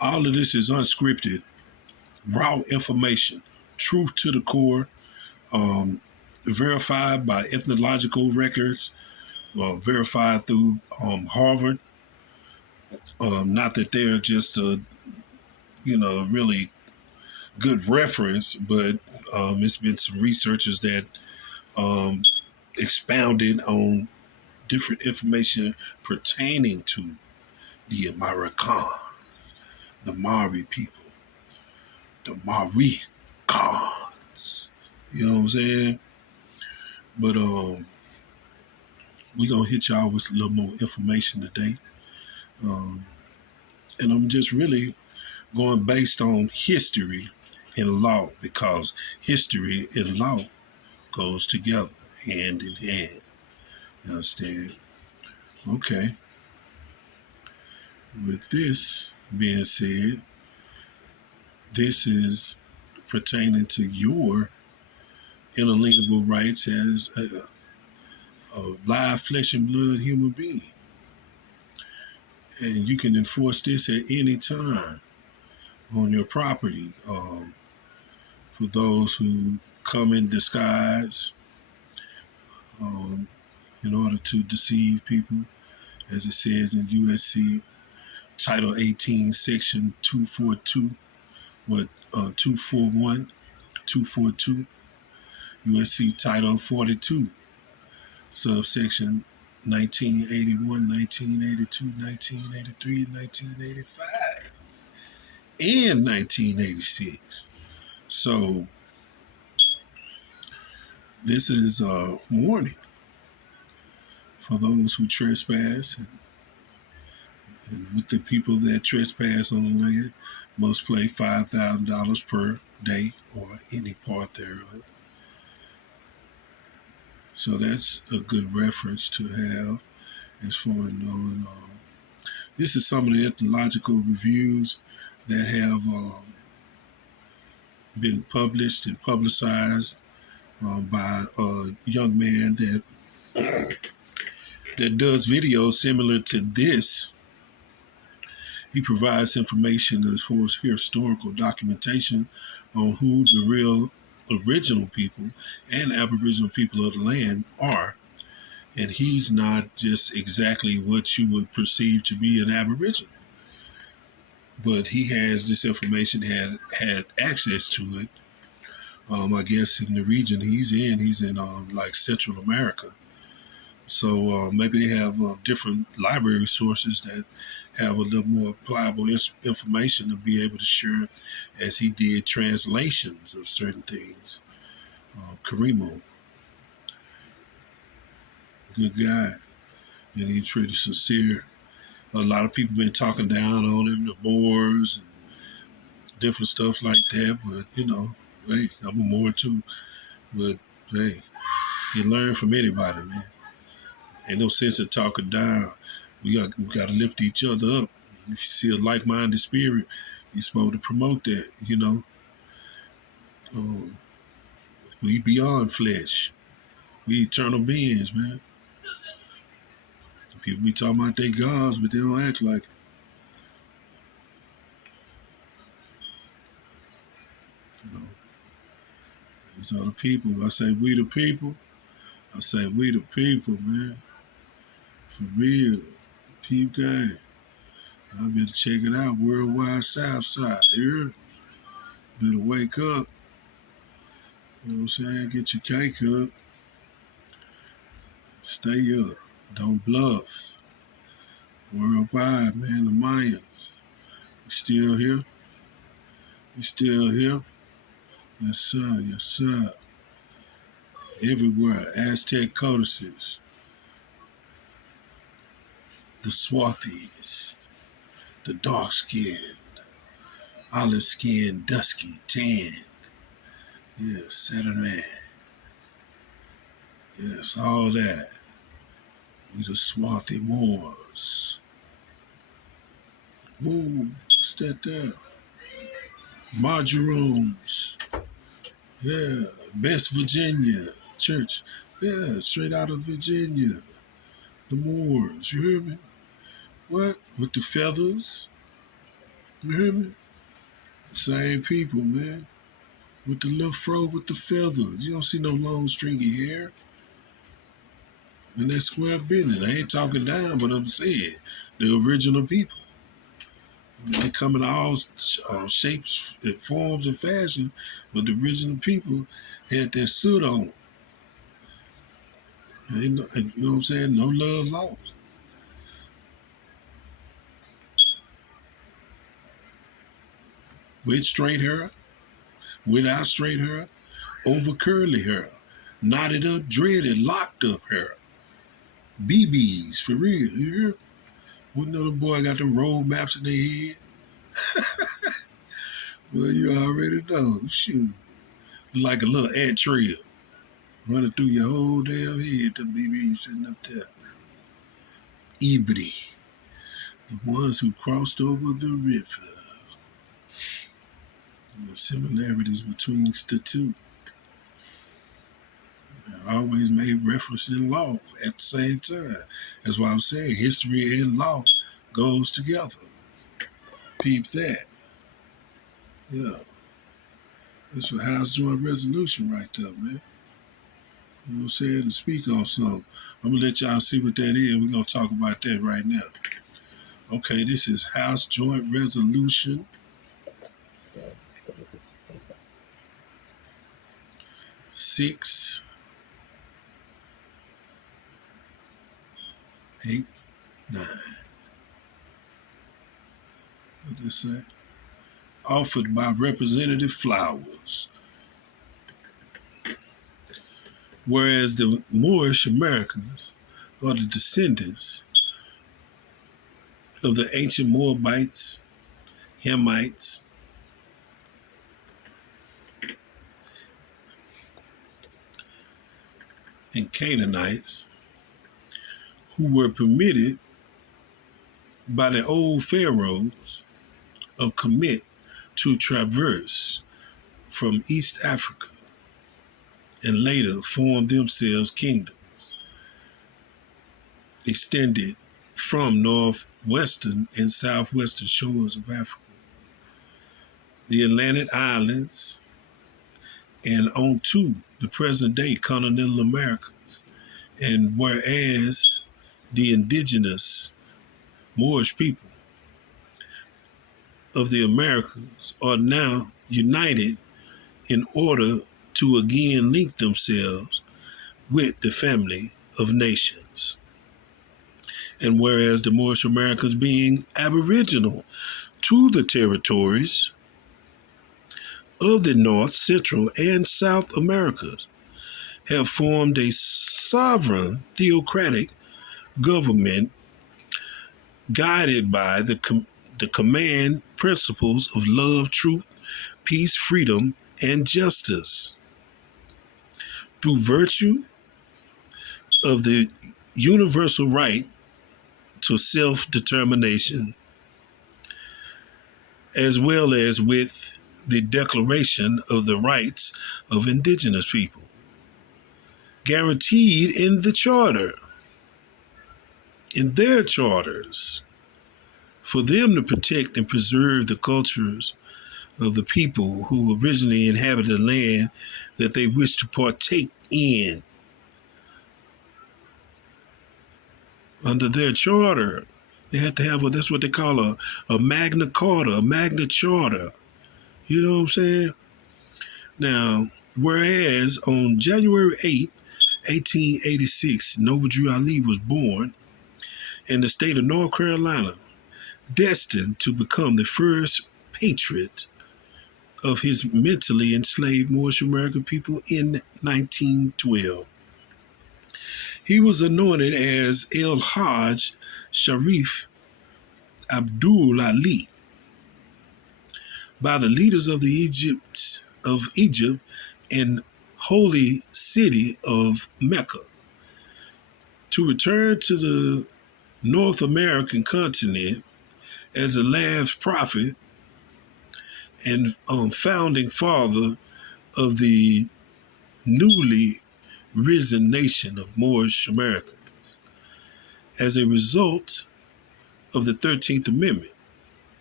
All of this is unscripted, raw information, truth to the core, um, verified by ethnological records, verified through Harvard. Not that they're just a really good reference, but it's been some researchers that um, expounded on different information pertaining to the American, the Maori people, the Mauricans. You know what I'm saying? But we gonna hit y'all with a little more information today, um, and I'm just really going based on history and law because history and law goes together hand in hand. You understand? Okay. With this being said, this is pertaining to your inalienable rights as a live flesh and blood human being. And you can enforce this at any time on your property. For those who come in disguise in order to deceive people, as it says in USC Title 18, Section 242, 241, 242, USC Title 42, subsection 1981, 1982, 1983, 1985, and 1986. So this is a warning for those who trespass, and with the people that trespass on the land must pay $5,000 per day or any part thereof. So that's a good reference to have as far as knowing. This is some of the ethnological reviews that have been published and publicized by a young man that does videos similar to this. He provides information as far as historical documentation on who the real original people and Aboriginal people of the land are. And he's not just exactly what you would perceive to be an Aboriginal, but he has this information, had access to it. I guess in the region he's in like Central America. So maybe they have different library sources that have a little more pliable information to be able to share, as he did translations of certain things. Karimo, good guy, and he's pretty sincere. A lot of people been talking down on him, the Moors, and different stuff like that. But hey, I'm a Moor too. But hey, you learn from anybody, man. Ain't no sense in talking down. We got to lift each other up. If you see a like-minded spirit, you're supposed to promote that. We beyond flesh. We eternal beings, man. People be talking about they gods, but they don't act like it. These are the people. I say we the people. I say we the people, man. For real. Peep game. I better check it out. Worldwide South Side. Here. Better wake up. You know what I'm saying? Get your cake up. Stay up. Don't bluff. Worldwide, man. The Mayans. We still here. We still here. Yes, sir. Yes, sir. Everywhere. Aztec codices. The swarthiest. The dark-skinned. Olive-skinned, dusky, tanned. Yes, Saturn Man. Yes, all that. We the swarthy Moors. Whoa, what's that there? Marjorooms. Yeah, Best Virginia Church. Yeah, straight out of Virginia. The Moors, you hear me? What? With the feathers? You hear me? Same people, man. With the little fro with the feathers. You don't see no long stringy hair. And that square business. I ain't talking down, but I'm saying the original people. They come in all shapes, forms, and fashion, but the original people had their suit on. You know what I'm saying? No love lost. With straight hair, without straight hair, over curly hair, knotted up, dreaded, locked up hair. BBs, for real, you hear? Wouldn't know the boy got them road maps in their head? Well, you already know. Shoot. Like a little ant trail running through your whole damn head, the BBs sitting up there. Ibri, the ones who crossed over the river. The similarities between the two. I always made reference in law at the same time. That's why I'm saying history and law goes together. Peep that. Yeah. That's for House Joint Resolution right there, man. You know what I'm saying? To speak on something. I'm gonna let y'all see what that is. We're gonna talk about that right now. Okay, this is House Joint Resolution 689. What did they say? Offered by Representative Flowers. Whereas the Moorish Americans are the descendants of the ancient Moabites, Hamites, and Canaanites who were permitted by the old pharaohs of Kemet to traverse from East Africa and later form themselves kingdoms extended from northwestern and southwestern shores of Africa, the Atlantic Islands, and onto the present day continental Americas. And whereas the indigenous Moorish people of the Americas are now united in order to again link themselves with the family of nations. And whereas the Moorish Americans, being aboriginal to the territories of the North, Central, and South Americas, have formed a sovereign theocratic government guided by the command principles of love, truth, peace, freedom, and justice through virtue of the universal right to self-determination, as well as with the Declaration of the Rights of Indigenous People, guaranteed in the Charter, in their charters, for them to protect and preserve the cultures of the people who originally inhabited the land that they wish to partake in. Under their charter, they had to have that's what they call a Magna Carta, a Magna Charta. You know what I'm saying? Now, whereas on January 8, 1886, Noble Drew Ali was born in the state of North Carolina, destined to become the first patriot of his mentally enslaved Moorish American people in 1912. He was anointed as El Hajj Sharif Abdul Ali by the leaders of Egypt and holy city of Mecca to return to the North American continent as the last prophet and founding father of the newly risen nation of Moorish Americans as a result of the 13th Amendment,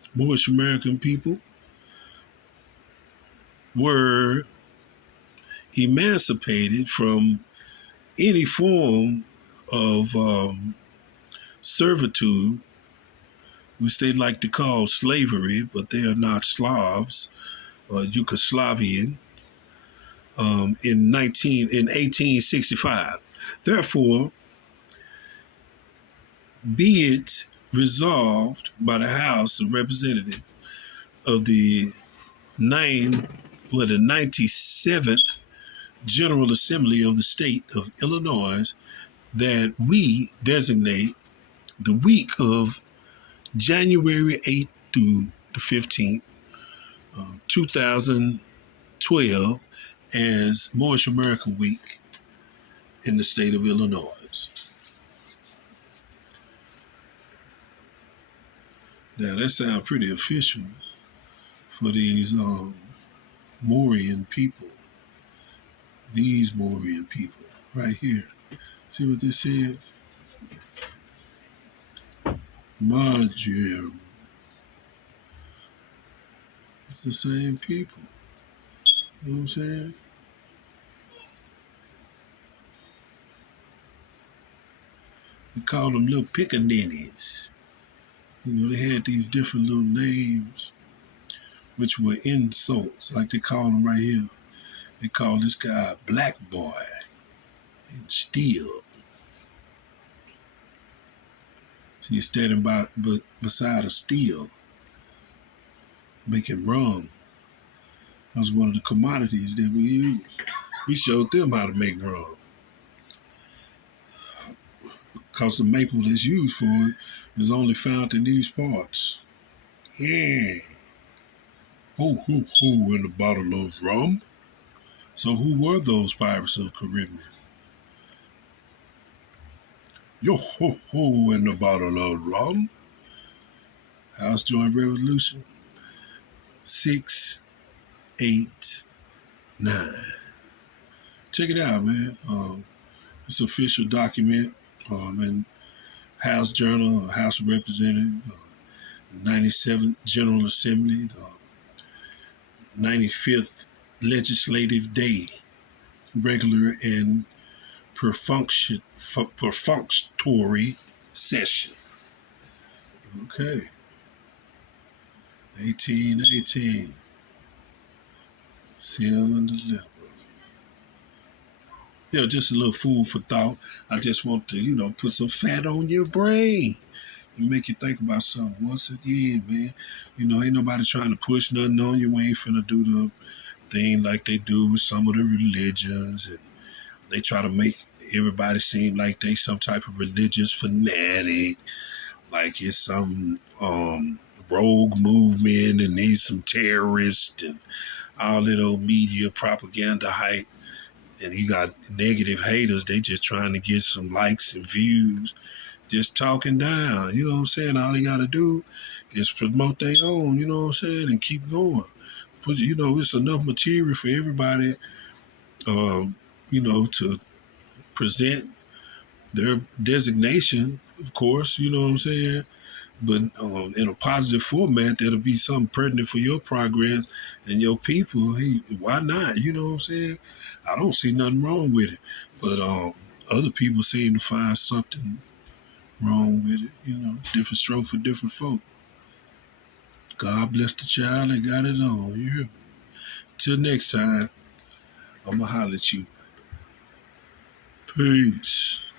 Moorish American people were emancipated from any form of servitude, which they like to call slavery, but they are not Slavs or Yugoslavian, in 1865. Therefore, be it resolved by the House of Representatives of the 97th General Assembly of the State of Illinois that we designate the week of January 8th through the 15th, 2012, as Moorish American Week in the state of Illinois. Now that sounds pretty official for these Mauryan people. These Mauryan people right here. See what this is? Majim. It's the same people. You know what I'm saying? We call them little pickaninnies. You know, they had these different little names, which were insults, like they call them right here. They call this guy Black Boy and Steel. So he's standing beside a steel, making rum. That was one of the commodities that we used. We showed them how to make rum. Because the maple that's used for it is only found in these parts. Yeah. Ho, ho, ho, in a bottle of rum. So who were those pirates of the Caribbean? Yo ho ho in a bottle of rum. House Joint Revolution 689. Check it out, man. It's an official document in House Journal, House of Representatives, 97th General Assembly, the 95th Legislative Day, regular and perfunctory session. Okay. 1818. Seal and deliver. Yeah, just a little food for thought. I just want to, put some fat on your brain and make you think about something. Once again, man, ain't nobody trying to push nothing on you. We ain't finna do the thing like they do with some of the religions, and they try to make everybody seem like they some type of religious fanatic, like it's some rogue movement and they some terrorists and all that old media propaganda hype. And you got negative haters, they just trying to get some likes and views, just talking down, you know what I'm saying? All they gotta do is promote their own, you know what I'm saying, and keep going. It's enough material for everybody, to present their designation, of course, you know what I'm saying? But in a positive format that'll be something pertinent for your progress and your people. Hey, why not? You know what I'm saying? I don't see nothing wrong with it. But other people seem to find something wrong with it. Different stroke for different folk. God bless the child that got it on. You hear me? Till next time, I'm going to holler at you. Peace.